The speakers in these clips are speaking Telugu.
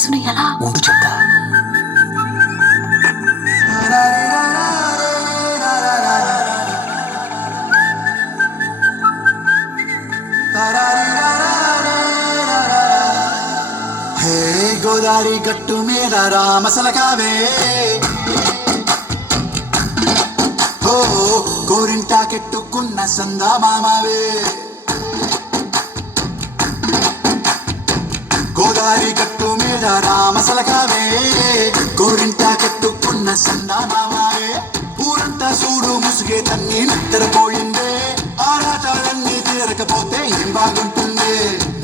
వయసును ఎలా ఉండు చెప్తా. గోదారి గట్టు మీద రామసలకావే ఓ గోరింటా కెట్టుకున్న సందా మామావే గోదారి గట్టు మీద రామసలకావే గోరింటా కెట్టుకున్న సందా మామావే ఊరంతా చూడు ముసుగే తన్ని నిద్రపోయిందే ఆరాటాలన్నీ తీరకపోతే ఏం బాగుంటుంది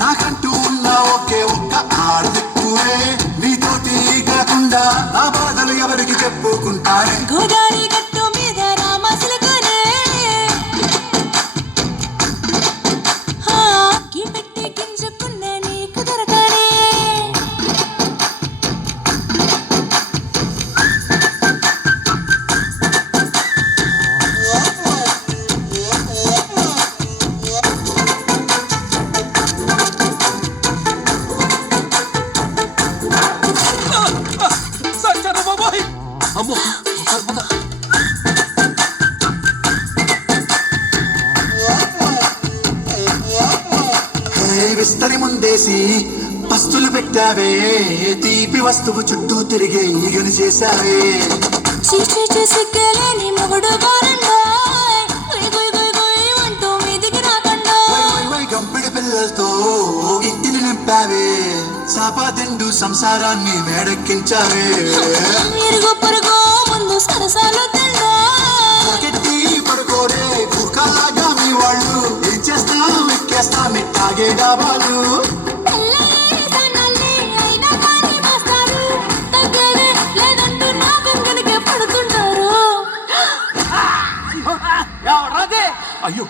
నాకంటూ ఉన్న ఒకే ఒక్క ఆడదిక్కువే నీతోటి కాకుండా నా బాధలు ఎవరికి చెప్పుకుంటారే గోదారి గట్టు మీద రామసలకానే పెట్టి గింజుకున్న నీకు దొరకనే అమ్మో విస్తరి ముందేసి పస్తులు పెట్టావే తీపి వస్తువు చుట్టూ తిరిగే ఈగని చేశావే సిగ్గలేని మొగుడు అంటూ మీదికి రాకుండా గంపిడి పిల్లలతో ఇంటిని నింపావే సాపాదిండు సంసారాన్ని మేడెక్కించావే ఇరుగు పొరుగు ముందు సరసాలు తండా కెట్టి పడుకోరే కుక్కలాగా మీ వాళ్ళు ఏం చేస్తాం ఎక్కేస్తాం ఇట్టాగే డాబాలు అయ్యో